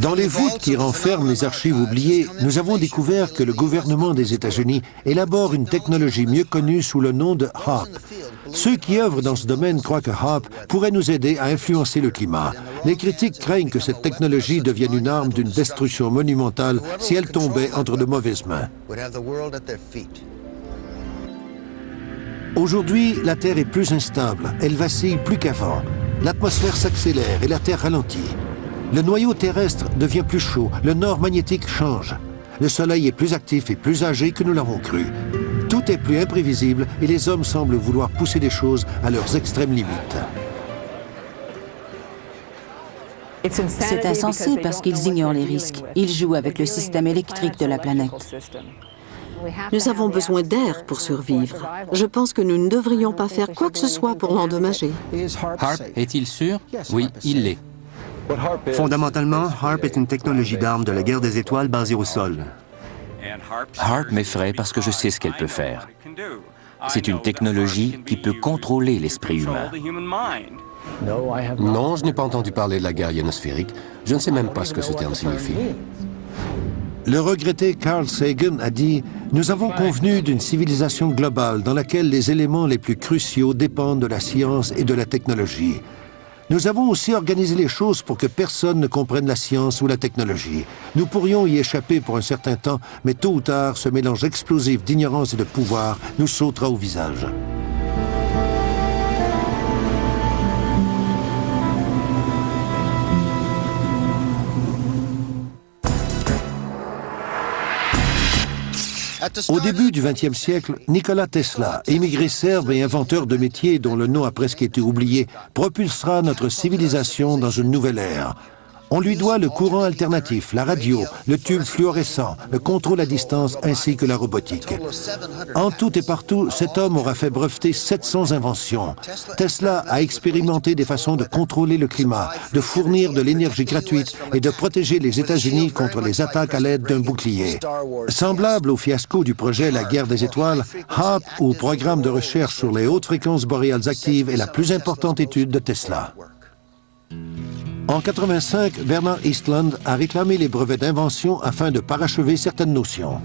Dans les voûtes qui renferment les archives oubliées, nous avons découvert que le gouvernement des États-Unis élabore une technologie mieux connue sous le nom de HAARP. Ceux qui œuvrent dans ce domaine croient que HAARP pourrait nous aider à influencer le climat. Les critiques craignent que cette technologie devienne une arme d'une destruction monumentale si elle tombait entre de mauvaises mains. Aujourd'hui, la Terre est plus instable, elle vacille plus qu'avant. L'atmosphère s'accélère et la Terre ralentit. Le noyau terrestre devient plus chaud, le nord magnétique change. Le Soleil est plus actif et plus âgé que nous l'avons cru. Tout est plus imprévisible et les hommes semblent vouloir pousser les choses à leurs extrêmes limites. C'est insensé parce qu'ils ignorent les risques. Ils jouent avec le système électrique de la planète. Nous avons besoin d'air pour survivre. Je pense que nous ne devrions pas faire quoi que ce soit pour l'endommager. HAARP est-il sûr? Oui, il l'est. Fondamentalement, HAARP est une technologie d'armes de la guerre des étoiles basée au sol. HAARP m'effraie parce que je sais ce qu'elle peut faire. C'est une technologie qui peut contrôler l'esprit humain. Non, je n'ai pas entendu parler de la guerre ionosphérique. Je ne sais même pas ce que ce terme signifie. Le regretté Carl Sagan a dit « Nous avons convenu d'une civilisation globale dans laquelle les éléments les plus cruciaux dépendent de la science et de la technologie. Nous avons aussi organisé les choses pour que personne ne comprenne la science ou la technologie. Nous pourrions y échapper pour un certain temps, mais tôt ou tard, ce mélange explosif d'ignorance et de pouvoir nous sautera au visage. » Au début du XXe siècle, Nikola Tesla, émigré serbe et inventeur de métiers dont le nom a presque été oublié, propulsera notre civilisation dans une nouvelle ère. On lui doit le courant alternatif, la radio, le tube fluorescent, le contrôle à distance ainsi que la robotique. En tout et partout, cet homme aura fait breveter 700 inventions. Tesla a expérimenté des façons de contrôler le climat, de fournir de l'énergie gratuite et de protéger les États-Unis contre les attaques à l'aide d'un bouclier. Semblable au fiasco du projet La guerre des étoiles, HAARP, ou programme de recherche sur les hautes fréquences boréales actives, est la plus importante étude de Tesla. En 1985, Bernard Eastlund a réclamé les brevets d'invention afin de parachever certaines notions.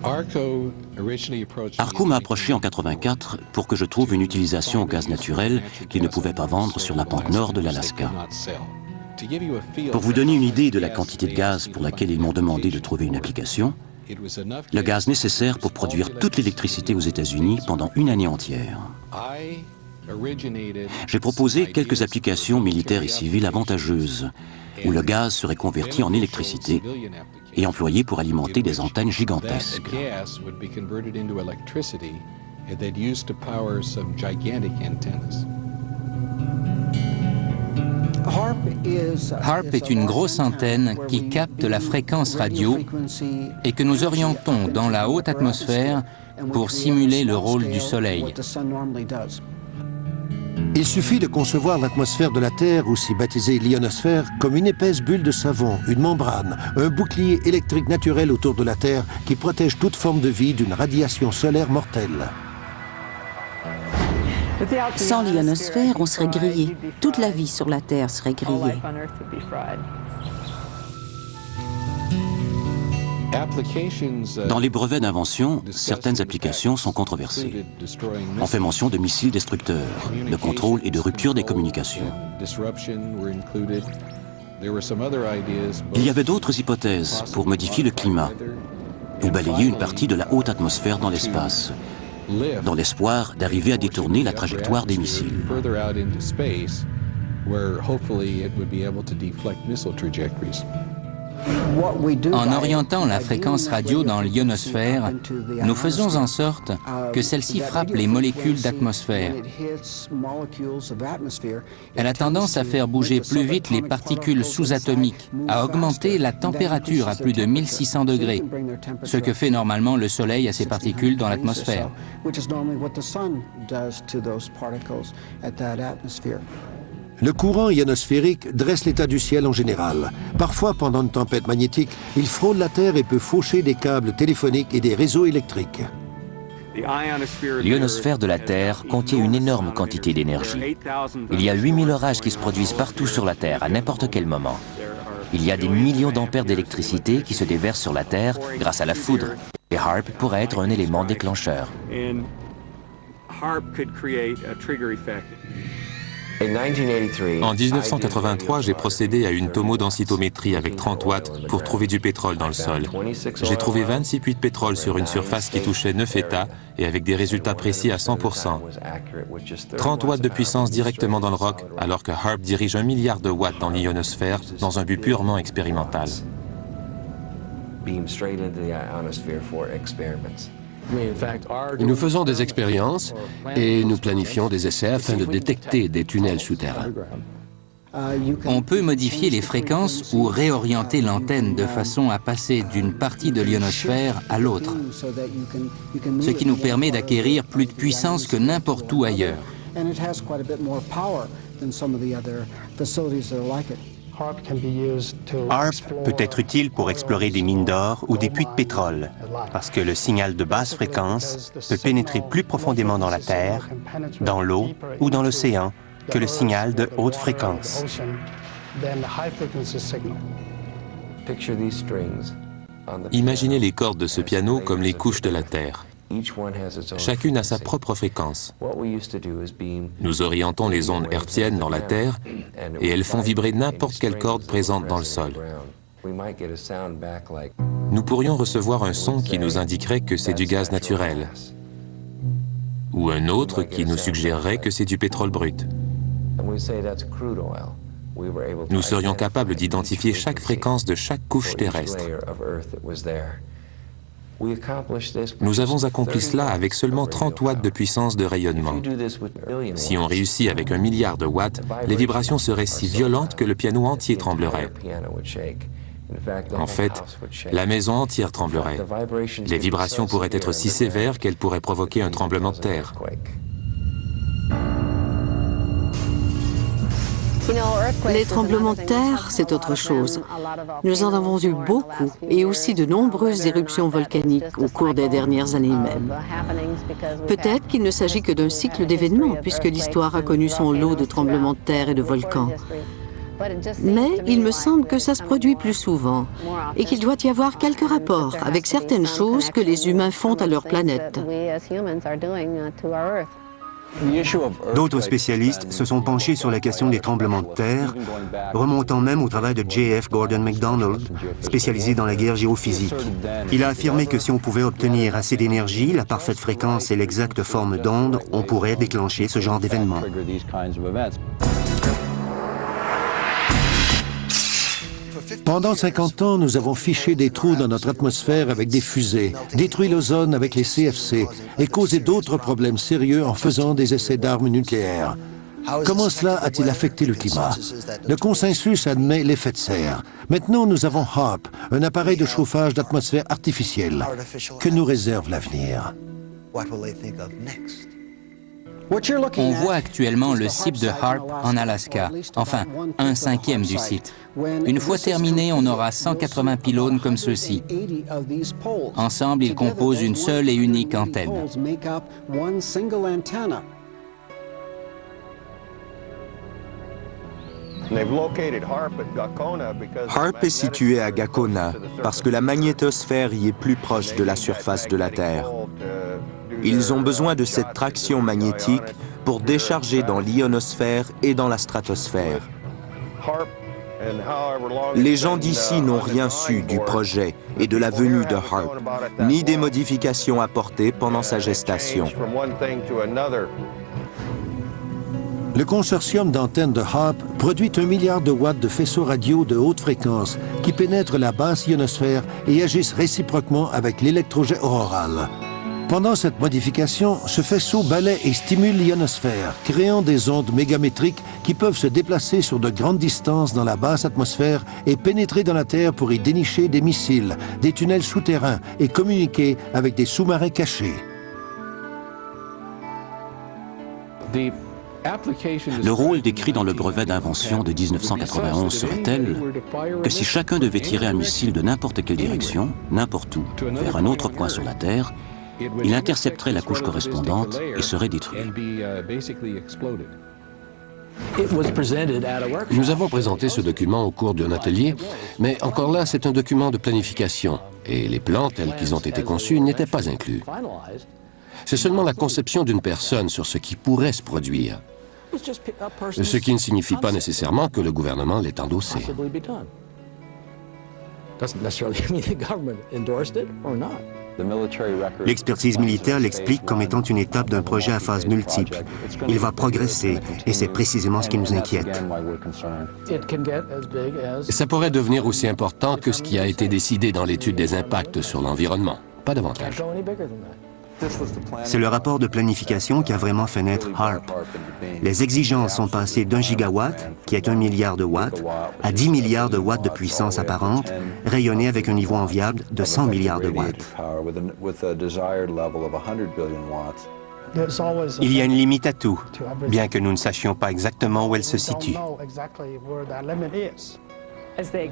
ARCO m'a approché en 1984 pour que je trouve une utilisation au gaz naturel qu'il ne pouvait pas vendre sur la pente nord de l'Alaska. Pour vous donner une idée de la quantité de gaz pour laquelle ils m'ont demandé de trouver une application, le gaz nécessaire pour produire toute l'électricité aux États-Unis pendant une année entière. J'ai proposé quelques applications militaires et civiles avantageuses, où le gaz serait converti en électricité et employé pour alimenter des antennes gigantesques. HAARP est une grosse antenne qui capte la fréquence radio et que nous orientons dans la haute atmosphère pour simuler le rôle du Soleil. Il suffit de concevoir l'atmosphère de la Terre, aussi baptisée l'ionosphère, comme une épaisse bulle de savon, une membrane, un bouclier électrique naturel autour de la Terre qui protège toute forme de vie d'une radiation solaire mortelle. Sans l'ionosphère, on serait grillé. Toute la vie sur la Terre serait grillée. Dans les brevets d'invention, certaines applications sont controversées. On fait mention de missiles destructeurs, de contrôle et de rupture des communications. Il y avait d'autres hypothèses pour modifier le climat ou balayer une partie de la haute atmosphère dans l'espace, dans l'espoir d'arriver à détourner la trajectoire des missiles. En orientant la fréquence radio dans l'ionosphère, nous faisons en sorte que celle-ci frappe les molécules d'atmosphère. Elle a tendance à faire bouger plus vite les particules sous-atomiques, à augmenter la température à plus de 1600 degrés, ce que fait normalement le Soleil à ces particules dans l'atmosphère. Le courant ionosphérique dresse l'état du ciel en général. Parfois, pendant une tempête magnétique, il frôle la Terre et peut faucher des câbles téléphoniques et des réseaux électriques. L'ionosphère de la Terre contient une énorme quantité d'énergie. Il y a 8000 orages qui se produisent partout sur la Terre, à n'importe quel moment. Il y a des millions d'ampères d'électricité qui se déversent sur la Terre grâce à la foudre. Et HAARP pourrait être un élément déclencheur. En 1983, j'ai procédé à une tomodensitométrie avec 30 watts pour trouver du pétrole dans le sol. J'ai trouvé 26 puits de pétrole sur une surface qui touchait 9 États et avec des résultats précis à 100%. 30 watts de puissance directement dans le roc, alors que HAARP dirige 1 milliard de watts dans l'ionosphère dans un but purement expérimental. Nous faisons des expériences et nous planifions des essais afin de détecter des tunnels souterrains. On peut modifier les fréquences ou réorienter l'antenne de façon à passer d'une partie de l'ionosphère à l'autre, ce qui nous permet d'acquérir plus de puissance que n'importe où ailleurs. HAARP peut être utile pour explorer des mines d'or ou des puits de pétrole, parce que le signal de basse fréquence peut pénétrer plus profondément dans la Terre, dans l'eau ou dans l'océan que le signal de haute fréquence. Imaginez les cordes de ce piano comme les couches de la Terre. Chacune a sa propre fréquence. Nous orientons les ondes hertziennes dans la Terre et elles font vibrer n'importe quelle corde présente dans le sol. Nous pourrions recevoir un son qui nous indiquerait que c'est du gaz naturel ou un autre qui nous suggérerait que c'est du pétrole brut. Nous serions capables d'identifier chaque fréquence de chaque couche terrestre. Nous avons accompli cela avec seulement 30 watts de puissance de rayonnement. Si on réussit avec 1 milliard de watts, les vibrations seraient si violentes que le piano entier tremblerait. En fait, la maison entière tremblerait. Les vibrations pourraient être si sévères qu'elles pourraient provoquer un tremblement de terre. Les tremblements de terre, c'est autre chose. Nous en avons eu beaucoup et aussi de nombreuses éruptions volcaniques au cours des dernières années même. Peut-être qu'il ne s'agit que d'un cycle d'événements puisque l'histoire a connu son lot de tremblements de terre et de volcans. Mais il me semble que ça se produit plus souvent et qu'il doit y avoir quelques rapports avec certaines choses que les humains font à leur planète. D'autres spécialistes se sont penchés sur la question des tremblements de terre, remontant même au travail de J.F. Gordon MacDonald, spécialisé dans la guerre géophysique. Il a affirmé que si on pouvait obtenir assez d'énergie, la parfaite fréquence et l'exacte forme d'onde, on pourrait déclencher ce genre d'événement. Pendant 50 ans, nous avons fiché des trous dans notre atmosphère avec des fusées, détruit l'ozone avec les CFC et causé d'autres problèmes sérieux en faisant des essais d'armes nucléaires. Comment cela a-t-il affecté le climat? Le consensus admet l'effet de serre. Maintenant, nous avons HAARP, un appareil de chauffage d'atmosphère artificielle. Que nous réserve l'avenir? On voit actuellement le site de HAARP en Alaska, enfin, 1/5 du site. Une fois terminé, on aura 180 pylônes comme ceux-ci. Ensemble, ils composent une seule et unique antenne. HAARP est situé à Gakona parce que la magnétosphère y est plus proche de la surface de la Terre. Ils ont besoin de cette traction magnétique pour décharger dans l'ionosphère et dans la stratosphère. Les gens d'ici n'ont rien su du projet et de la venue de HAARP, ni des modifications apportées pendant sa gestation. Le consortium d'antennes de HAARP produit 1 milliard de watts de faisceaux radio de haute fréquence qui pénètrent la basse ionosphère et agissent réciproquement avec l'électrojet auroral. Pendant cette modification, ce faisceau balaie et stimule l'ionosphère, créant des ondes mégamétriques qui peuvent se déplacer sur de grandes distances dans la basse atmosphère et pénétrer dans la Terre pour y dénicher des missiles, des tunnels souterrains et communiquer avec des sous-marins cachés. Le rôle décrit dans le brevet d'invention de 1991 serait tel que si chacun devait tirer un missile de n'importe quelle direction, n'importe où, vers un autre point sur la Terre, il intercepterait la couche correspondante et serait détruit. Nous avons présenté ce document au cours d'un atelier, mais encore là, c'est un document de planification, et les plans tels qu'ils ont été conçus n'étaient pas inclus. C'est seulement la conception d'une personne sur ce qui pourrait se produire, ce qui ne signifie pas nécessairement que le gouvernement l'ait endossé. L'expertise militaire l'explique comme étant une étape d'un projet à phase multiple. Il va progresser, et c'est précisément ce qui nous inquiète. Ça pourrait devenir aussi important que ce qui a été décidé dans l'étude des impacts sur l'environnement, pas davantage. C'est le rapport de planification qui a vraiment fait naître HARP. Les exigences sont passées d'1 gigawatt, qui est 1 milliard de watts, à 10 milliards de watts de puissance apparente, rayonnée avec un niveau enviable de 100 milliards de watts. Il y a une limite à tout, bien que nous ne sachions pas exactement où elle se situe.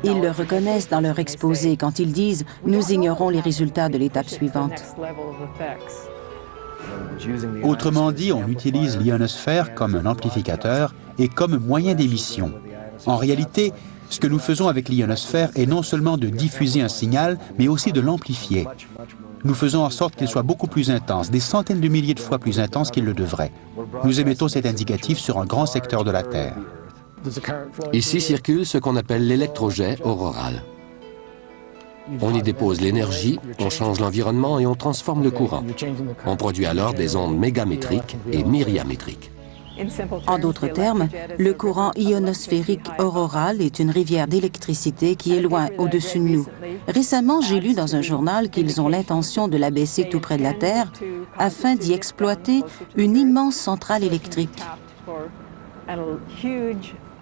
Ils le reconnaissent dans leur exposé quand ils disent « Nous ignorons les résultats de l'étape suivante ». Autrement dit, on utilise l'ionosphère comme un amplificateur et comme moyen d'émission. En réalité, ce que nous faisons avec l'ionosphère est non seulement de diffuser un signal, mais aussi de l'amplifier. Nous faisons en sorte qu'il soit beaucoup plus intense, des centaines de milliers de fois plus intense qu'il le devrait. Nous émettons cet indicatif sur un grand secteur de la Terre. Ici circule ce qu'on appelle l'électrojet auroral. On y dépose l'énergie, on change l'environnement et on transforme le courant. On produit alors des ondes mégamétriques et myriamétriques. En d'autres termes, le courant ionosphérique auroral est une rivière d'électricité qui est loin au-dessus de nous. Récemment, j'ai lu dans un journal qu'ils ont l'intention de l'abaisser tout près de la Terre afin d'y exploiter une immense centrale électrique.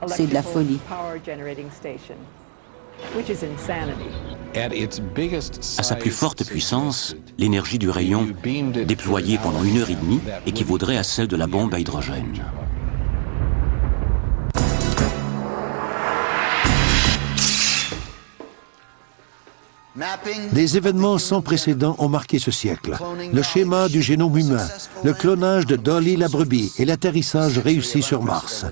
C'est de la folie. À sa plus forte puissance, l'énergie du rayon déployée pendant 1h30 équivaudrait à celle de la bombe à hydrogène. Des événements sans précédent ont marqué ce siècle. Le schéma du génome humain, le clonage de Dolly la brebis et l'atterrissage réussi sur Mars.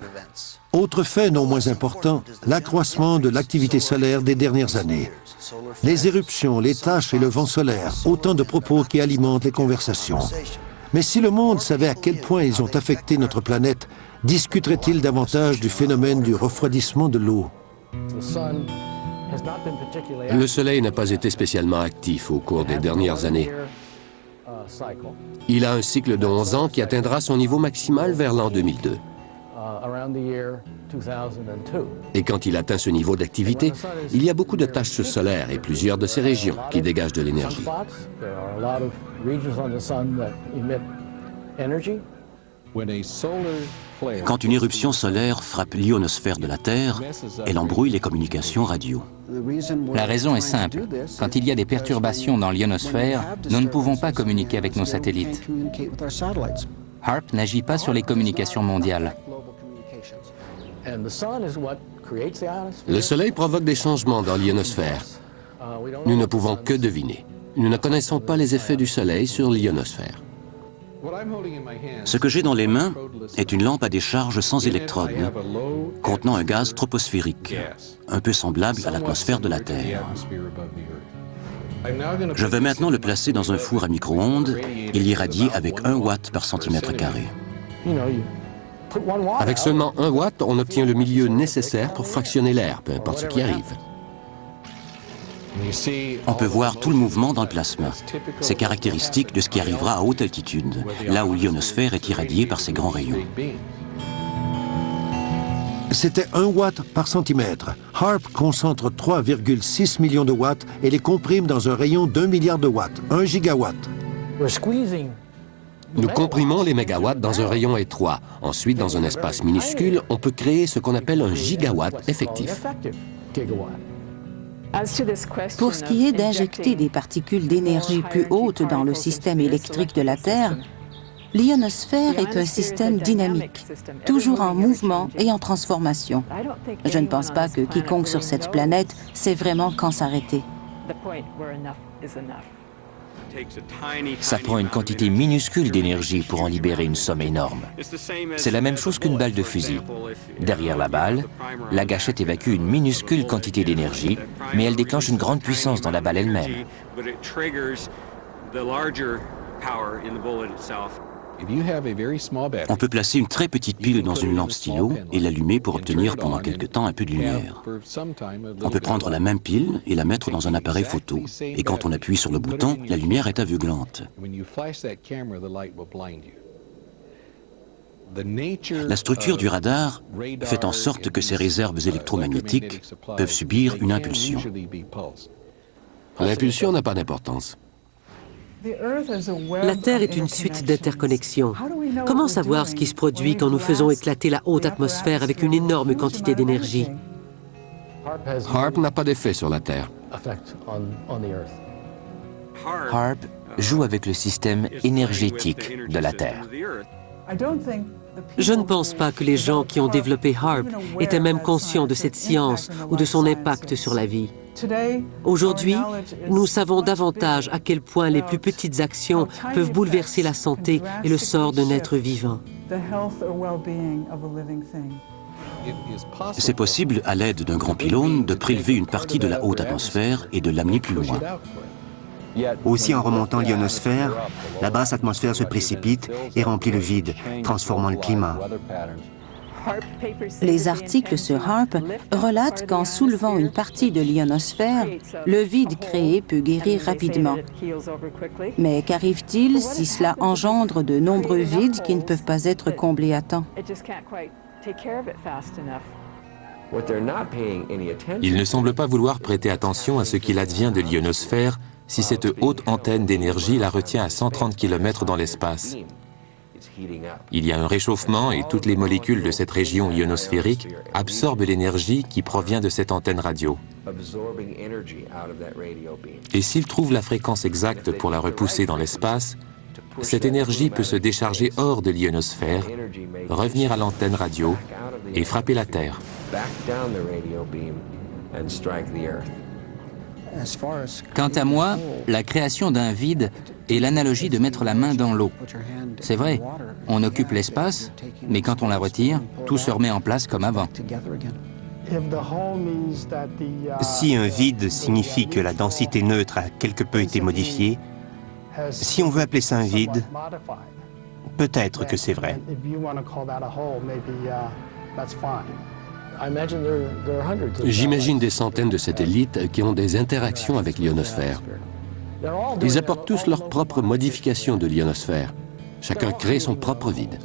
Autre fait non moins important, l'accroissement de l'activité solaire des dernières années. Les éruptions, les taches et le vent solaire, autant de propos qui alimentent les conversations. Mais si le monde savait à quel point ils ont affecté notre planète, discuterait-il davantage du phénomène du refroidissement de l'eau? Le Soleil n'a pas été spécialement actif au cours des dernières années. Il a un cycle de 11 ans qui atteindra son niveau maximal vers l'an 2002. Et quand il atteint ce niveau d'activité, il y a beaucoup de taches solaires et plusieurs de ces régions qui dégagent de l'énergie. Quand une éruption solaire frappe l'ionosphère de la Terre, elle embrouille les communications radio. La raison est simple. Quand il y a des perturbations dans l'ionosphère, nous ne pouvons pas communiquer avec nos satellites. HARP n'agit pas sur les communications mondiales. Le Soleil provoque des changements dans l'ionosphère. Nous ne pouvons que deviner. Nous ne connaissons pas les effets du Soleil sur l'ionosphère. Ce que j'ai dans les mains est une lampe à décharge sans électrodes, contenant un gaz troposphérique, un peu semblable à l'atmosphère de la Terre. Je vais maintenant le placer dans un four à micro-ondes et l'irradier avec 1 watt par centimètre carré. Avec seulement 1 watt, on obtient le milieu nécessaire pour fractionner l'air, peu importe ce qui arrive. On peut voir tout le mouvement dans le plasma. C'est caractéristique de ce qui arrivera à haute altitude, là où l'ionosphère est irradiée par ces grands rayons. C'était 1 watt par centimètre. HARP concentre 3,6 millions de watts et les comprime dans un rayon d'1 milliard de watts, 1 gigawatt. Nous comprimons les mégawatts dans un rayon étroit. Ensuite, dans un espace minuscule, on peut créer ce qu'on appelle un gigawatt effectif. Pour ce qui est d'injecter des particules d'énergie plus hautes dans le système électrique de la Terre, l'ionosphère est un système dynamique, toujours en mouvement et en transformation. Je ne pense pas que quiconque sur cette planète sait vraiment quand s'arrêter. Ça prend une quantité minuscule d'énergie pour en libérer une somme énorme. C'est la même chose qu'une balle de fusil. Derrière la balle, la gâchette évacue une minuscule quantité d'énergie, mais elle déclenche une grande puissance dans la balle elle-même. On peut placer une très petite pile dans une lampe stylo et l'allumer pour obtenir pendant quelque temps un peu de lumière. On peut prendre la même pile et la mettre dans un appareil photo. Et quand on appuie sur le bouton, la lumière est aveuglante. La structure du radar fait en sorte que ces réserves électromagnétiques peuvent subir une impulsion. L'impulsion n'a pas d'importance. La Terre est une suite d'interconnexions. Comment savoir ce qui se produit quand nous faisons éclater la haute atmosphère avec une énorme quantité d'énergie? HAARP n'a pas d'effet sur la Terre. HAARP joue avec le système énergétique de la Terre. Je ne pense pas que les gens qui ont développé HAARP étaient même conscients de cette science ou de son impact sur la vie. Aujourd'hui, nous savons davantage à quel point les plus petites actions peuvent bouleverser la santé et le sort d'un être vivant. C'est possible, à l'aide d'un grand pylône, de prélever une partie de la haute atmosphère et de l'amener plus loin. Aussi, en remontant l'ionosphère, la basse atmosphère se précipite et remplit le vide, transformant le climat. Les articles sur HAARP relatent qu'en soulevant une partie de l'ionosphère, le vide créé peut guérir rapidement. Mais qu'arrive-t-il si cela engendre de nombreux vides qui ne peuvent pas être comblés à temps? Ils ne semblent pas vouloir prêter attention à ce qu'il advient de l'ionosphère si cette haute antenne d'énergie la retient à 130 km dans l'espace. Il y a un réchauffement et toutes les molécules de cette région ionosphérique absorbent l'énergie qui provient de cette antenne radio. Et s'ils trouvent la fréquence exacte pour la repousser dans l'espace, cette énergie peut se décharger hors de l'ionosphère, revenir à l'antenne radio et frapper la Terre. Quant à moi, la création d'un vide est l'analogie de mettre la main dans l'eau. C'est vrai, on occupe l'espace, mais quand on la retire, tout se remet en place comme avant. Si un vide signifie que la densité neutre a quelque peu été modifiée, si on veut appeler ça un vide, peut-être que c'est vrai. J'imagine des centaines de satellites qui ont des interactions avec l'ionosphère. Ils apportent tous leur propre modification de l'ionosphère. Chacun crée son propre vide.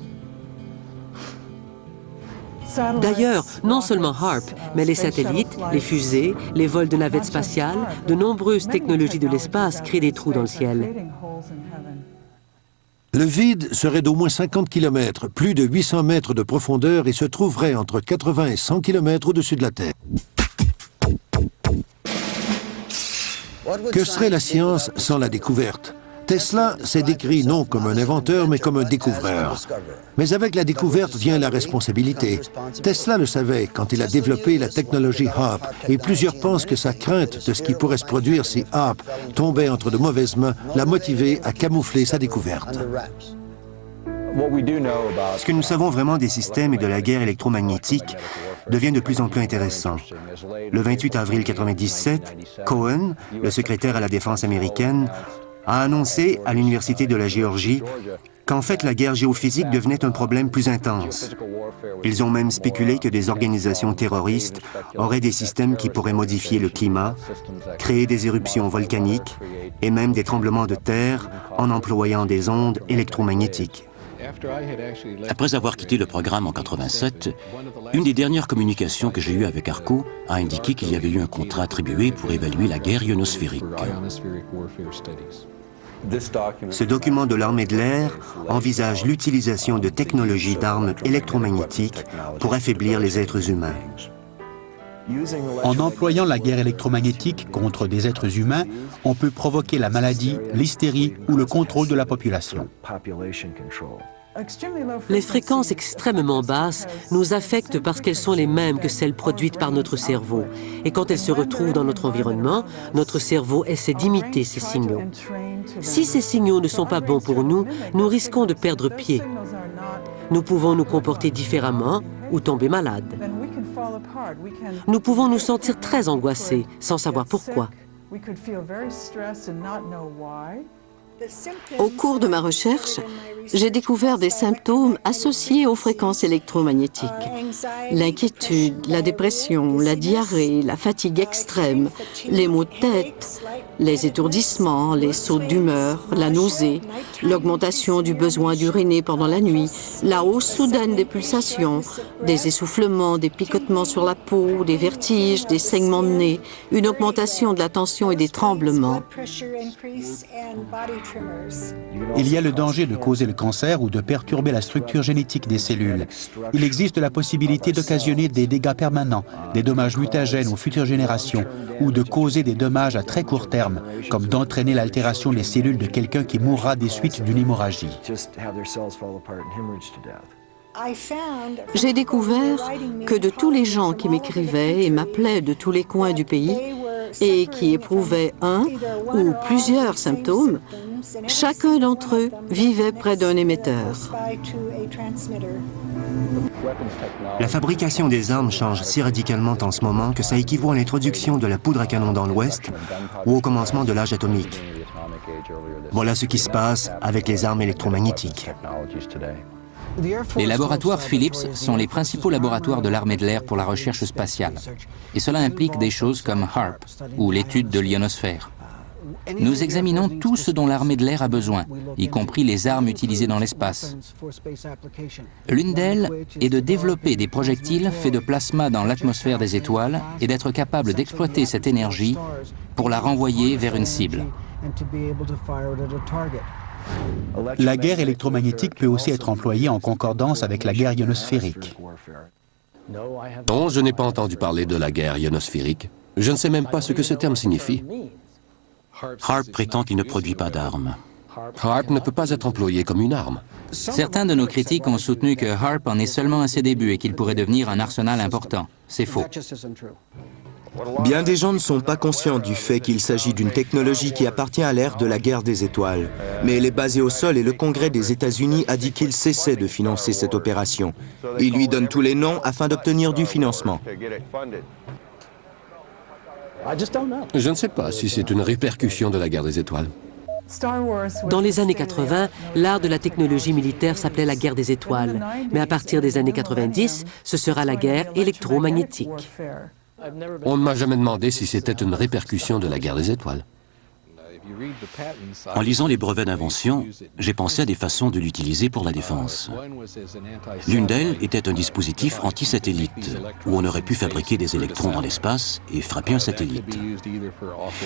D'ailleurs, non seulement HAARP, mais les satellites, les fusées, les vols de navettes spatiales, de nombreuses technologies de l'espace créent des trous dans le ciel. Le vide serait d'au moins 50 km, plus de 800 mètres de profondeur et se trouverait entre 80 et 100 km au-dessus de la Terre. Que serait la science sans la découverte? Tesla s'est décrit non comme un inventeur, mais comme un découvreur. Mais avec la découverte vient la responsabilité. Tesla le savait quand il a développé la technologie HAARP, et plusieurs pensent que sa crainte de ce qui pourrait se produire si HAARP tombait entre de mauvaises mains l'a motivé à camoufler sa découverte. Ce que nous savons vraiment des systèmes et de la guerre électromagnétique devient de plus en plus intéressant. Le 28 avril 1997, Cohen, le secrétaire à la défense américaine, a annoncé à l'Université de la Géorgie qu'en fait la guerre géophysique devenait un problème plus intense. Ils ont même spéculé que des organisations terroristes auraient des systèmes qui pourraient modifier le climat, créer des éruptions volcaniques et même des tremblements de terre en employant des ondes électromagnétiques. Après avoir quitté le programme en 1987, une des dernières communications que j'ai eues avec ARCO a indiqué qu'il y avait eu un contrat attribué pour évaluer la guerre ionosphérique. Ce document de l'armée de l'air envisage l'utilisation de technologies d'armes électromagnétiques pour affaiblir les êtres humains. En employant la guerre électromagnétique contre des êtres humains, on peut provoquer la maladie, l'hystérie ou le contrôle de la population. Les fréquences extrêmement basses nous affectent parce qu'elles sont les mêmes que celles produites par notre cerveau. Et quand elles se retrouvent dans notre environnement, notre cerveau essaie d'imiter ces signaux. Si ces signaux ne sont pas bons pour nous, nous risquons de perdre pied. Nous pouvons nous comporter différemment ou tomber malade. Nous pouvons nous sentir très angoissés sans savoir pourquoi. Au cours de ma recherche, j'ai découvert des symptômes associés aux fréquences électromagnétiques. L'inquiétude, la dépression, la diarrhée, la fatigue extrême, les maux de tête, les étourdissements, les sautes d'humeur, la nausée, l'augmentation du besoin d'uriner pendant la nuit, la hausse soudaine des pulsations, des essoufflements, des picotements sur la peau, des vertiges, des saignements de nez, une augmentation de la tension et des tremblements. Il y a le danger de causer le cancer ou de perturber la structure génétique des cellules. Il existe la possibilité d'occasionner des dégâts permanents, des dommages mutagènes aux futures générations, ou de causer des dommages à très court terme, comme d'entraîner l'altération des cellules de quelqu'un qui mourra des suites d'une hémorragie. J'ai découvert que de tous les gens qui m'écrivaient et m'appelaient de tous les coins du pays et qui éprouvaient un ou plusieurs symptômes, chacun d'entre eux vivait près d'un émetteur. La fabrication des armes change si radicalement en ce moment que ça équivaut à l'introduction de la poudre à canon dans l'Ouest ou au commencement de l'âge atomique. Voilà ce qui se passe avec les armes électromagnétiques. Les laboratoires Phillips sont les principaux laboratoires de l'armée de l'air pour la recherche spatiale. Et cela implique des choses comme HAARP, ou l'étude de l'ionosphère. Nous examinons tout ce dont l'armée de l'air a besoin, y compris les armes utilisées dans l'espace. L'une d'elles est de développer des projectiles faits de plasma dans l'atmosphère des étoiles et d'être capable d'exploiter cette énergie pour la renvoyer vers une cible. La guerre électromagnétique peut aussi être employée en concordance avec la guerre ionosphérique. Non, je n'ai pas entendu parler de la guerre ionosphérique. Je ne sais même pas ce que ce terme signifie. HAARP prétend qu'il ne produit pas d'armes. HAARP ne peut pas être employé comme une arme. Certains de nos critiques ont soutenu que HAARP en est seulement à ses débuts et qu'il pourrait devenir un arsenal important. C'est faux. Bien des gens ne sont pas conscients du fait qu'il s'agit d'une technologie qui appartient à l'ère de la guerre des étoiles. Mais elle est basée au sol et le Congrès des États-Unis a dit qu'il cessait de financer cette opération. Il lui donne tous les noms afin d'obtenir du financement. Je ne sais pas si c'est une répercussion de la guerre des étoiles. Dans les années 80, l'art de la technologie militaire s'appelait la guerre des étoiles. Mais à partir des années 90, ce sera la guerre électromagnétique. On ne m'a jamais demandé si c'était une répercussion de la guerre des étoiles. En lisant les brevets d'invention, j'ai pensé à des façons de l'utiliser pour la défense. L'une d'elles était un dispositif anti-satellite, où on aurait pu fabriquer des électrons dans l'espace et frapper un satellite.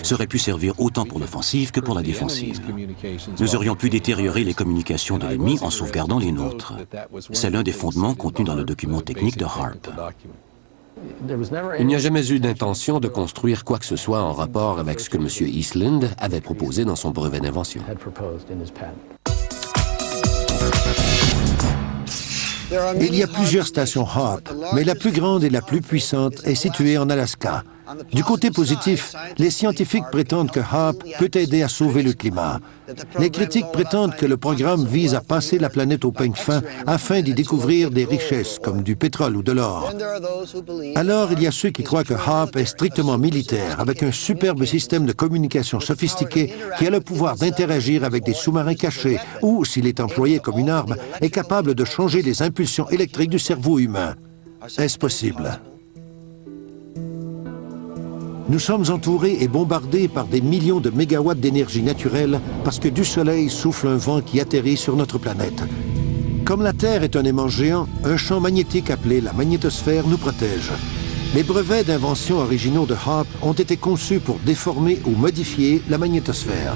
Ça aurait pu servir autant pour l'offensive que pour la défensive. Nous aurions pu détériorer les communications de l'ennemi en sauvegardant les nôtres. C'est l'un des fondements contenus dans le document technique de HAARP. Il n'y a jamais eu d'intention de construire quoi que ce soit en rapport avec ce que M. Eastland avait proposé dans son brevet d'invention. Il y a plusieurs stations HAARP, mais la plus grande et la plus puissante est située en Alaska. Du côté positif, les scientifiques prétendent que HAARP peut aider à sauver le climat. Les critiques prétendent que le programme vise à passer la planète au peigne fin afin d'y découvrir des richesses comme du pétrole ou de l'or. Alors, il y a ceux qui croient que HAARP est strictement militaire, avec un superbe système de communication sophistiqué qui a le pouvoir d'interagir avec des sous-marins cachés ou, s'il est employé comme une arme, est capable de changer les impulsions électriques du cerveau humain. Est-ce possible? Nous sommes entourés et bombardés par des millions de mégawatts d'énergie naturelle parce que du soleil souffle un vent qui atterrit sur notre planète. Comme la Terre est un aimant géant, un champ magnétique appelé la magnétosphère nous protège. Les brevets d'invention originaux de HAARP ont été conçus pour déformer ou modifier la magnétosphère.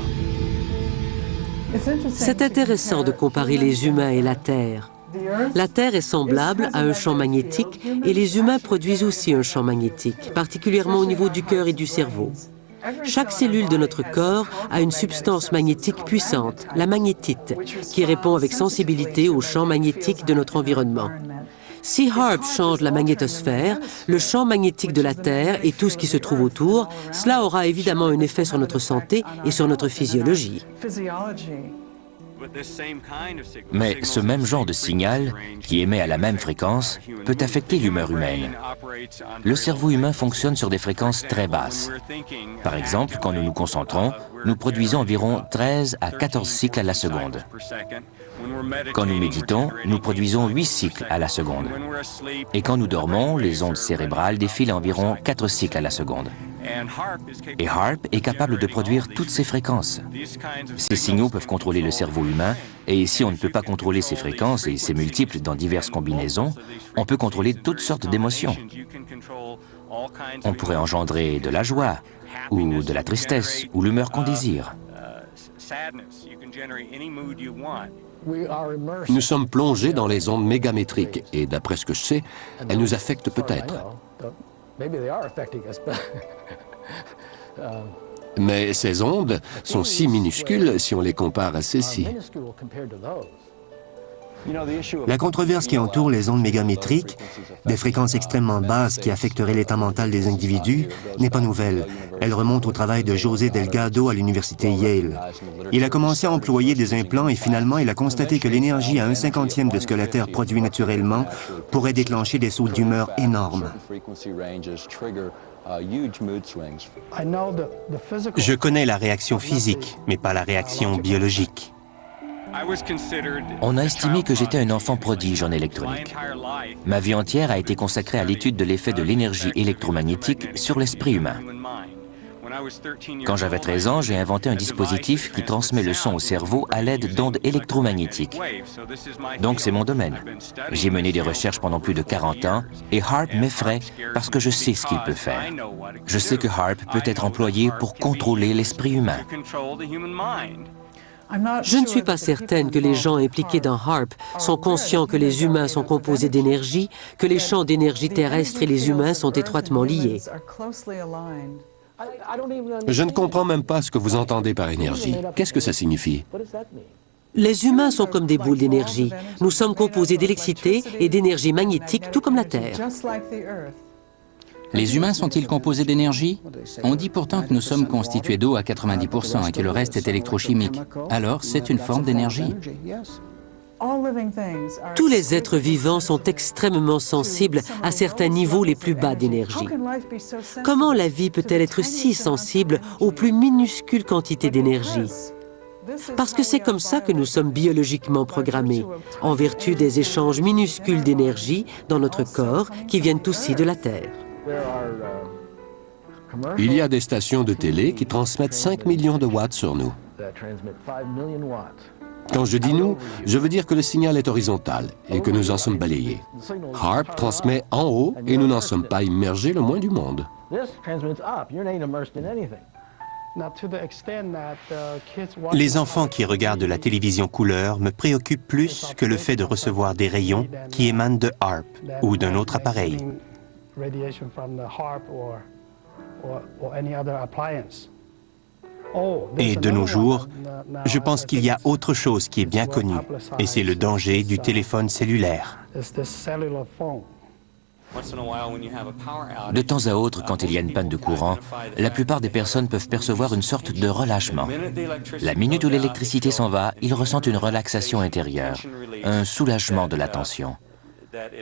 C'est intéressant de comparer les humains et la Terre. La Terre est semblable à un champ magnétique et les humains produisent aussi un champ magnétique, particulièrement au niveau du cœur et du cerveau. Chaque cellule de notre corps a une substance magnétique puissante, la magnétite, qui répond avec sensibilité au champ magnétique de notre environnement. Si HAARP change la magnétosphère, le champ magnétique de la Terre et tout ce qui se trouve autour, cela aura évidemment un effet sur notre santé et sur notre physiologie. Mais ce même genre de signal, qui émet à la même fréquence, peut affecter l'humeur humaine. Le cerveau humain fonctionne sur des fréquences très basses. Par exemple, quand nous nous concentrons, nous produisons environ 13 à 14 cycles à la seconde. Quand nous méditons, nous produisons 8 cycles à la seconde. Et quand nous dormons, les ondes cérébrales défilent à environ 4 cycles à la seconde. Et HAARP est capable de produire toutes ces fréquences. Ces signaux peuvent contrôler le cerveau humain, et si on ne peut pas contrôler ces fréquences et ces multiples dans diverses combinaisons, on peut contrôler toutes sortes d'émotions. On pourrait engendrer de la joie, ou de la tristesse, ou l'humeur qu'on désire. Nous sommes plongés dans les ondes mégamétriques, et d'après ce que je sais, elles nous affectent peut-être. Mais ces ondes sont si minuscules si on les compare à celles-ci. La controverse qui entoure les ondes mégamétriques, des fréquences extrêmement basses qui affecteraient l'état mental des individus, n'est pas nouvelle. Elle remonte au travail de José Delgado à l'université Yale. Il a commencé à employer des implants et finalement il a constaté que l'énergie à 1/50e de ce que la Terre produit naturellement pourrait déclencher des sauts d'humeur énormes. Je connais la réaction physique, mais pas la réaction biologique. On a estimé que j'étais un enfant prodige en électronique. Ma vie entière a été consacrée à l'étude de l'effet de l'énergie électromagnétique sur l'esprit humain. Quand j'avais 13 ans, j'ai inventé un dispositif qui transmet le son au cerveau à l'aide d'ondes électromagnétiques. Donc c'est mon domaine. J'ai mené des recherches pendant plus de 40 ans et HAARP m'effraie parce que je sais ce qu'il peut faire. Je sais que HAARP peut être employé pour contrôler l'esprit humain. Je ne suis pas certaine que les gens impliqués dans HAARP sont conscients que les humains sont composés d'énergie, que les champs d'énergie terrestres et les humains sont étroitement liés. Je ne comprends même pas ce que vous entendez par énergie. Qu'est-ce que ça signifie? Les humains sont comme des boules d'énergie. Nous sommes composés d'électricité et d'énergie magnétique, tout comme la Terre. Les humains sont-ils composés d'énergie? On dit pourtant que nous sommes constitués d'eau à 90% et que le reste est électrochimique. Alors, c'est une forme d'énergie. Tous les êtres vivants sont extrêmement sensibles à certains niveaux les plus bas d'énergie. Comment la vie peut-elle être si sensible aux plus minuscules quantités d'énergie? Parce que c'est comme ça que nous sommes biologiquement programmés, en vertu des échanges minuscules d'énergie dans notre corps qui viennent aussi de la Terre. Il y a des stations de télé qui transmettent 5 millions de watts sur nous. Quand je dis nous, je veux dire que le signal est horizontal et que nous en sommes balayés. HAARP transmet en haut et nous n'en sommes pas immergés le moins du monde. Les enfants qui regardent la télévision couleur me préoccupent plus que le fait de recevoir des rayons qui émanent de HAARP ou d'un autre appareil. Et de nos jours, je pense qu'il y a autre chose qui est bien connue, et c'est le danger du téléphone cellulaire. De temps à autre, quand il y a une panne de courant, la plupart des personnes peuvent percevoir une sorte de relâchement. La minute où l'électricité s'en va, ils ressentent une relaxation intérieure, un soulagement de la tension,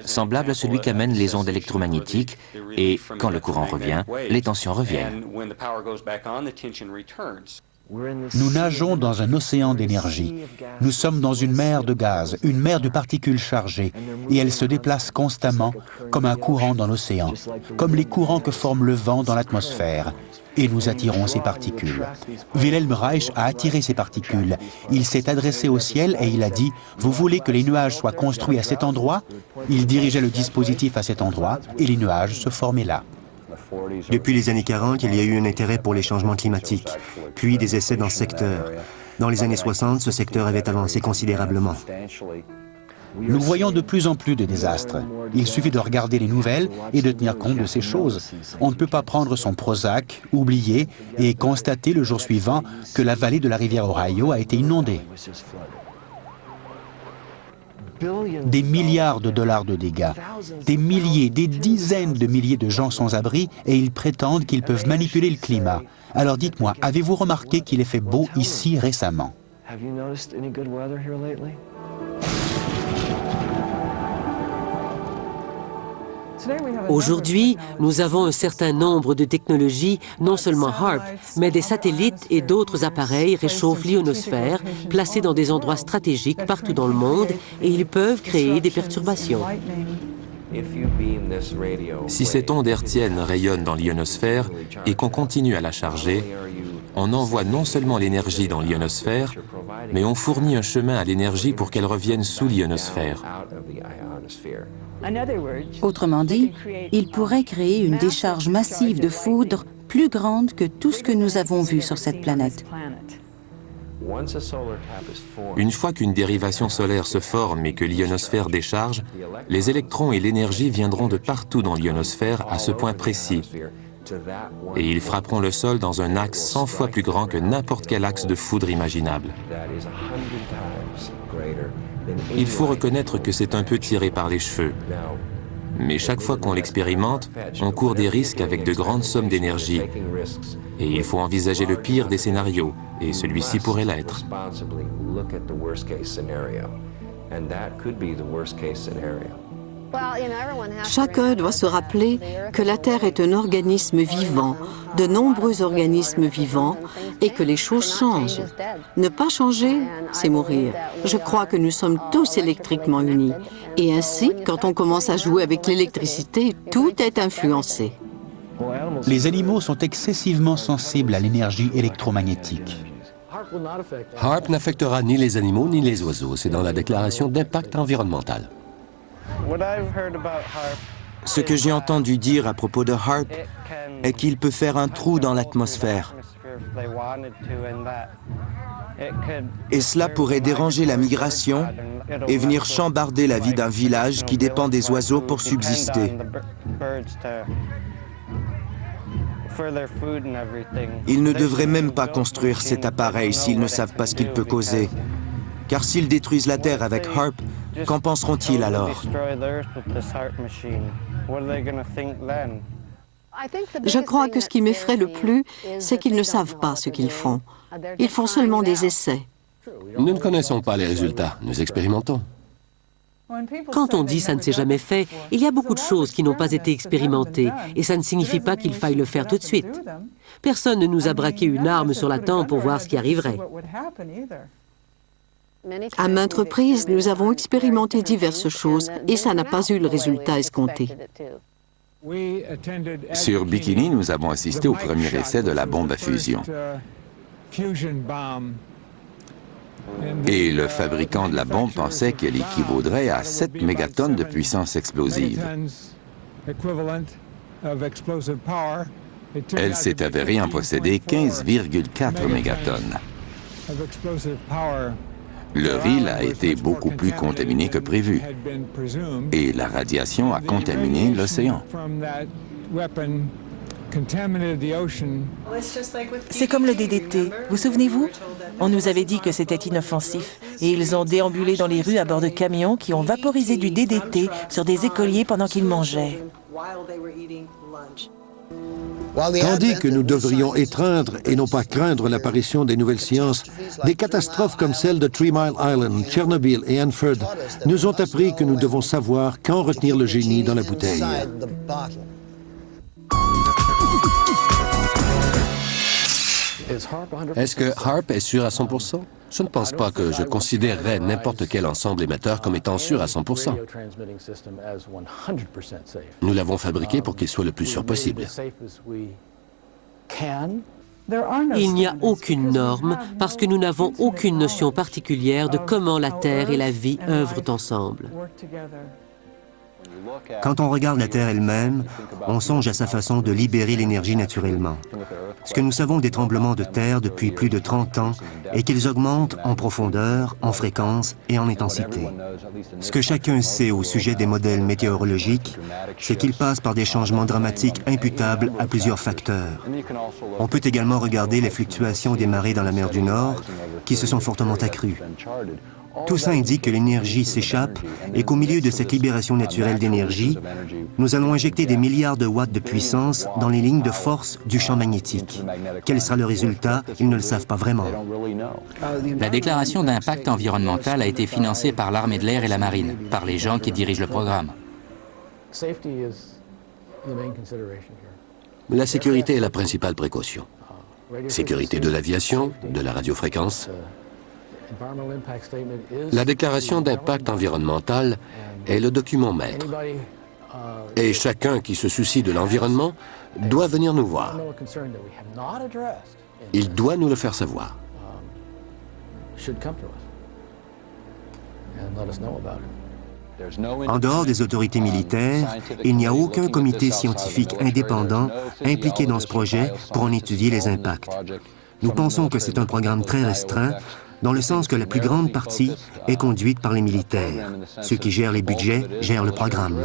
semblable à celui qu'amènent les ondes électromagnétiques, et quand le courant revient, les tensions reviennent. Nous nageons dans un océan d'énergie. Nous sommes dans une mer de gaz, une mer de particules chargées, et elles se déplacent constamment comme un courant dans l'océan, comme les courants que forme le vent dans l'atmosphère. Et nous attirons ces particules. Wilhelm Reich a attiré ces particules. Il s'est adressé au ciel et il a dit « Vous voulez que les nuages soient construits à cet endroit ?» Il dirigeait le dispositif à cet endroit et les nuages se formaient là. Depuis les années 40, il y a eu un intérêt pour les changements climatiques, puis des essais dans ce secteur. Dans les années 60, ce secteur avait avancé considérablement. Nous voyons de plus en plus de désastres. Il suffit de regarder les nouvelles et de tenir compte de ces choses. On ne peut pas prendre son Prozac, oublier et constater le jour suivant que la vallée de la rivière Ohio a été inondée. Des milliards de dollars de dégâts. Des milliers, des dizaines de milliers de gens sans abri et ils prétendent qu'ils peuvent manipuler le climat. Alors dites-moi, avez-vous remarqué qu'il est fait beau ici récemment? Aujourd'hui, nous avons un certain nombre de technologies, non seulement HAARP, mais des satellites et d'autres appareils réchauffent l'ionosphère, placés dans des endroits stratégiques partout dans le monde, et ils peuvent créer des perturbations. Si cette onde hertzienne rayonne dans l'ionosphère et qu'on continue à la charger, on envoie non seulement l'énergie dans l'ionosphère, mais on fournit un chemin à l'énergie pour qu'elle revienne sous l'ionosphère. Autrement dit, il pourrait créer une décharge massive de foudre plus grande que tout ce que nous avons vu sur cette planète. Une fois qu'une dérivation solaire se forme et que l'ionosphère décharge, les électrons et l'énergie viendront de partout dans l'ionosphère à ce point précis. Et ils frapperont le sol dans un axe 100 fois plus grand que n'importe quel axe de foudre imaginable. Il faut reconnaître que c'est un peu tiré par les cheveux. Mais chaque fois qu'on l'expérimente, on court des risques avec de grandes sommes d'énergie. Et il faut envisager le pire des scénarios, et celui-ci pourrait l'être. Chacun doit se rappeler que la Terre est un organisme vivant, de nombreux organismes vivants, et que les choses changent. Ne pas changer, c'est mourir. Je crois que nous sommes tous électriquement unis. Et ainsi, quand on commence à jouer avec l'électricité, tout est influencé. Les animaux sont excessivement sensibles à l'énergie électromagnétique. HAARP n'affectera ni les animaux ni les oiseaux. C'est dans la déclaration d'impact environnemental. Ce que j'ai entendu dire à propos de HAARP est qu'il peut faire un trou dans l'atmosphère. Et cela pourrait déranger la migration et venir chambarder la vie d'un village qui dépend des oiseaux pour subsister. Ils ne devraient même pas construire cet appareil s'ils ne savent pas ce qu'il peut causer. Car s'ils détruisent la Terre avec HAARP, qu'en penseront-ils alors? Je crois que ce qui m'effraie le plus, c'est qu'ils ne savent pas ce qu'ils font. Ils font seulement des essais. Nous ne connaissons pas les résultats, nous expérimentons. Quand on dit « ça ne s'est jamais fait », il y a beaucoup de choses qui n'ont pas été expérimentées, et ça ne signifie pas qu'il faille le faire tout de suite. Personne ne nous a braqué une arme sur la tempe pour voir ce qui arriverait. À maintes reprises, nous avons expérimenté diverses choses, et ça n'a pas eu le résultat escompté. Sur Bikini, nous avons assisté au premier essai de la bombe à fusion. Et le fabricant de la bombe pensait qu'elle équivaudrait à 7 mégatonnes de puissance explosive. Elle s'est avérée en posséder 15,4 mégatonnes. Le riz a été beaucoup plus contaminé que prévu, et la radiation a contaminé l'océan. C'est comme le DDT, vous souvenez-vous? On nous avait dit que c'était inoffensif, et ils ont déambulé dans les rues à bord de camions qui ont vaporisé du DDT sur des écoliers pendant qu'ils mangeaient. Tandis que nous devrions étreindre et non pas craindre l'apparition des nouvelles sciences, des catastrophes comme celle de 3 Mile Island, Tchernobyl et Hanford nous ont appris que nous devons savoir quand retenir le génie dans la bouteille. Est-ce que HAARP est sûr à 100%? Je ne pense pas que je considérerais n'importe quel ensemble émetteur comme étant sûr à 100%. Nous l'avons fabriqué pour qu'il soit le plus sûr possible. Il n'y a aucune norme parce que nous n'avons aucune notion particulière de comment la Terre et la vie œuvrent ensemble. Quand on regarde la Terre elle-même, on songe à sa façon de libérer l'énergie naturellement. Ce que nous savons des tremblements de terre depuis plus de 30 ans est qu'ils augmentent en profondeur, en fréquence et en intensité. Ce que chacun sait au sujet des modèles météorologiques, c'est qu'ils passent par des changements dramatiques imputables à plusieurs facteurs. On peut également regarder les fluctuations des marées dans la mer du Nord, qui se sont fortement accrues. Tout ça indique que l'énergie s'échappe et qu'au milieu de cette libération naturelle d'énergie, nous allons injecter des milliards de watts de puissance dans les lignes de force du champ magnétique. Quel sera le résultat? Ils ne le savent pas vraiment. La déclaration d'impact environnemental a été financée par l'armée de l'air et la marine, par les gens qui dirigent le programme. La sécurité est la principale précaution. Sécurité de l'aviation, de la radiofréquence. La déclaration d'impact environnemental est le document maître. Et chacun qui se soucie de l'environnement doit venir nous voir. Il doit nous le faire savoir. En dehors des autorités militaires, il n'y a aucun comité scientifique indépendant impliqué dans ce projet pour en étudier les impacts. Nous pensons que c'est un programme très restreint, dans le sens que la plus grande partie est conduite par les militaires. Ceux qui gèrent les budgets gèrent le programme.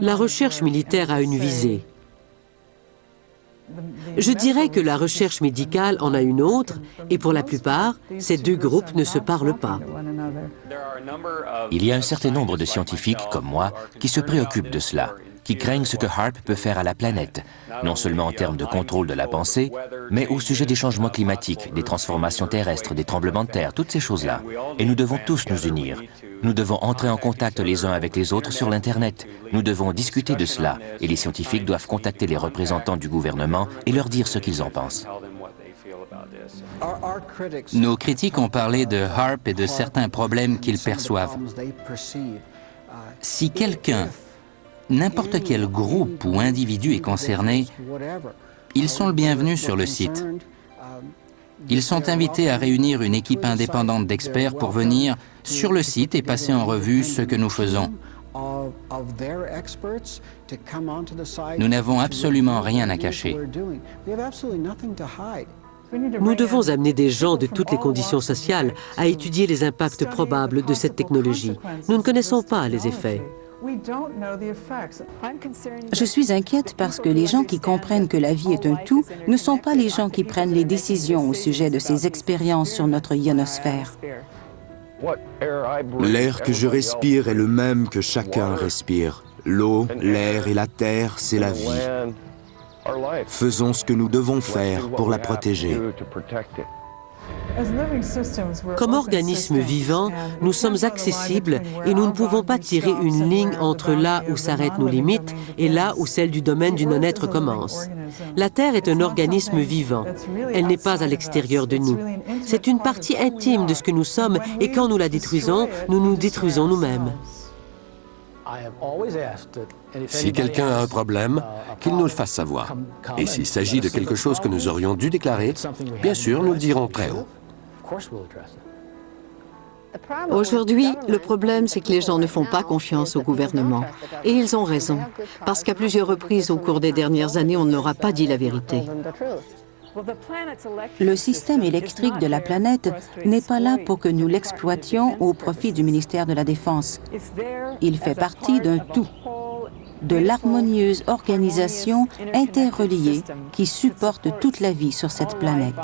La recherche militaire a une visée. Je dirais que la recherche médicale en a une autre, et pour la plupart, ces deux groupes ne se parlent pas. Il y a un certain nombre de scientifiques, comme moi, qui se préoccupent de cela, qui craignent ce que HAARP peut faire à la planète, non seulement en termes de contrôle de la pensée, mais au sujet des changements climatiques, des transformations terrestres, des tremblements de terre, toutes ces choses-là. Et nous devons tous nous unir. Nous devons entrer en contact les uns avec les autres sur l'Internet. Nous devons discuter de cela, et les scientifiques doivent contacter les représentants du gouvernement et leur dire ce qu'ils en pensent. Nos critiques ont parlé de HAARP et de certains problèmes qu'ils perçoivent. Si quelqu'un, n'importe quel groupe ou individu est concerné, ils sont le bienvenu sur le site. Ils sont invités à réunir une équipe indépendante d'experts pour venir sur le site et passer en revue ce que nous faisons. Nous n'avons absolument rien à cacher. Nous devons amener des gens de toutes les conditions sociales à étudier les impacts probables de cette technologie. Nous ne connaissons pas les effets. Je suis inquiète parce que les gens qui comprennent que la vie est un tout ne sont pas les gens qui prennent les décisions au sujet de ces expériences sur notre ionosphère. L'air que je respire est le même que chacun respire. L'eau, l'air et la terre, c'est la vie. Faisons ce que nous devons faire pour la protéger. Comme organismes vivants, nous sommes accessibles et nous ne pouvons pas tirer une ligne entre là où s'arrêtent nos limites et là où celle du domaine du non-être commence. La Terre est un organisme vivant. Elle n'est pas à l'extérieur de nous. C'est une partie intime de ce que nous sommes et quand nous la détruisons, nous nous détruisons nous-mêmes. Si quelqu'un a un problème, qu'il nous le fasse savoir. Et s'il s'agit de quelque chose que nous aurions dû déclarer, bien sûr, nous le dirons très haut. Aujourd'hui, le problème, c'est que les gens ne font pas confiance au gouvernement. Et ils ont raison, parce qu'à plusieurs reprises au cours des dernières années, on ne leur a pas dit la vérité. Le système électrique de la planète n'est pas là pour que nous l'exploitions au profit du ministère de la Défense. Il fait partie d'un tout, de l'harmonieuse organisation interreliée qui supporte toute la vie sur cette planète.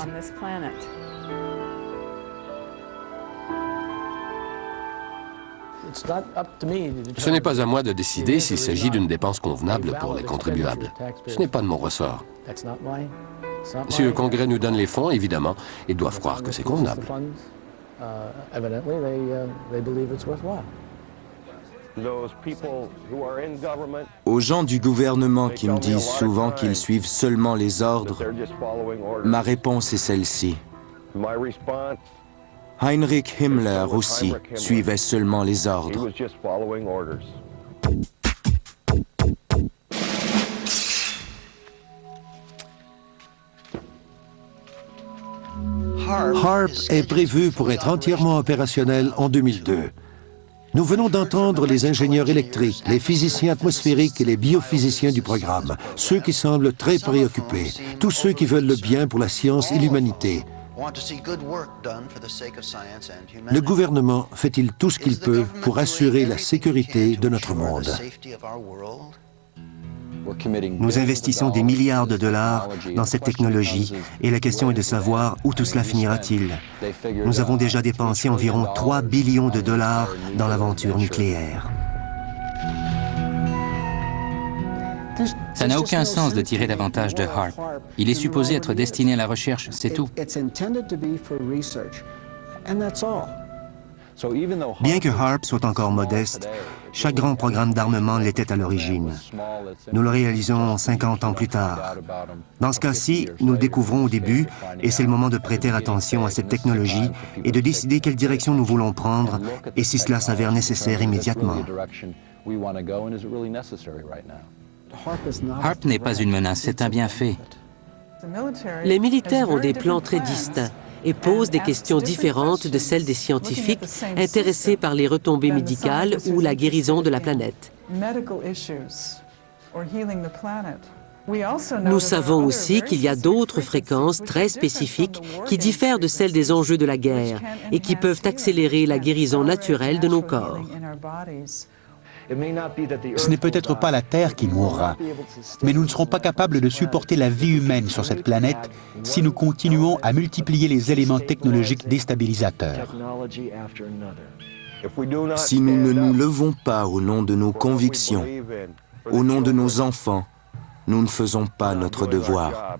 Ce n'est pas à moi de décider s'il s'agit d'une dépense convenable pour les contribuables. Ce n'est pas de mon ressort. Si le Congrès nous donne les fonds, évidemment, ils doivent croire que c'est convenable. Aux gens du gouvernement qui me disent souvent qu'ils suivent seulement les ordres, ma réponse est celle-ci. Heinrich Himmler aussi suivait seulement les ordres. HAARP est prévu pour être entièrement opérationnel en 2002. Nous venons d'entendre les ingénieurs électriques, les physiciens atmosphériques et les biophysiciens du programme, ceux qui semblent très préoccupés, tous ceux qui veulent le bien pour la science et l'humanité. Le gouvernement fait-il tout ce qu'il peut pour assurer la sécurité de notre monde? Nous investissons des milliards de dollars dans cette technologie et la question est de savoir où tout cela finira-t-il. Nous avons déjà dépensé environ 3 billions de dollars dans l'aventure nucléaire. Ça n'a aucun sens de tirer davantage de HAARP. Il est supposé être destiné à la recherche, c'est tout. Bien que HAARP soit encore modeste, chaque grand programme d'armement l'était à l'origine. Nous le réalisons 50 ans plus tard. Dans ce cas-ci, nous le découvrons au début et c'est le moment de prêter attention à cette technologie et de décider quelle direction nous voulons prendre et si cela s'avère nécessaire immédiatement. HAARP n'est pas une menace, c'est un bienfait. Les militaires ont des plans très distincts et posent des questions différentes de celles des scientifiques intéressés par les retombées médicales ou la guérison de la planète. Nous savons aussi qu'il y a d'autres fréquences très spécifiques qui diffèrent de celles des enjeux de la guerre et qui peuvent accélérer la guérison naturelle de nos corps. Ce n'est peut-être pas la Terre qui mourra, mais nous ne serons pas capables de supporter la vie humaine sur cette planète si nous continuons à multiplier les éléments technologiques déstabilisateurs. Si nous ne nous levons pas au nom de nos convictions, au nom de nos enfants, nous ne faisons pas notre devoir.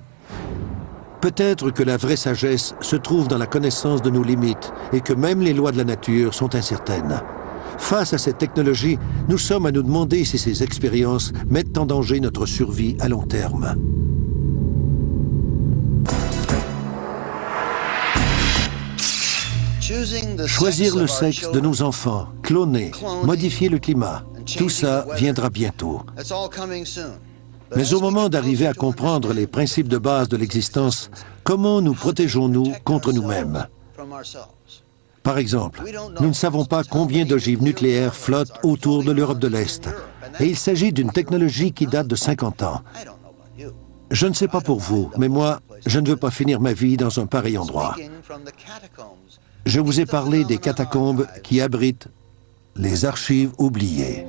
Peut-être que la vraie sagesse se trouve dans la connaissance de nos limites et que même les lois de la nature sont incertaines. Face à cette technologie, nous sommes à nous demander si ces expériences mettent en danger notre survie à long terme. Choisir le sexe de nos enfants, cloner, modifier le climat, tout ça viendra bientôt. Mais au moment d'arriver à comprendre les principes de base de l'existence, comment nous protégeons-nous contre nous-mêmes? Par exemple, nous ne savons pas combien d'ogives nucléaires flottent autour de l'Europe de l'Est. Et il s'agit d'une technologie qui date de 50 ans. Je ne sais pas pour vous, mais moi, je ne veux pas finir ma vie dans un pareil endroit. Je vous ai parlé des catacombes qui abritent les archives oubliées.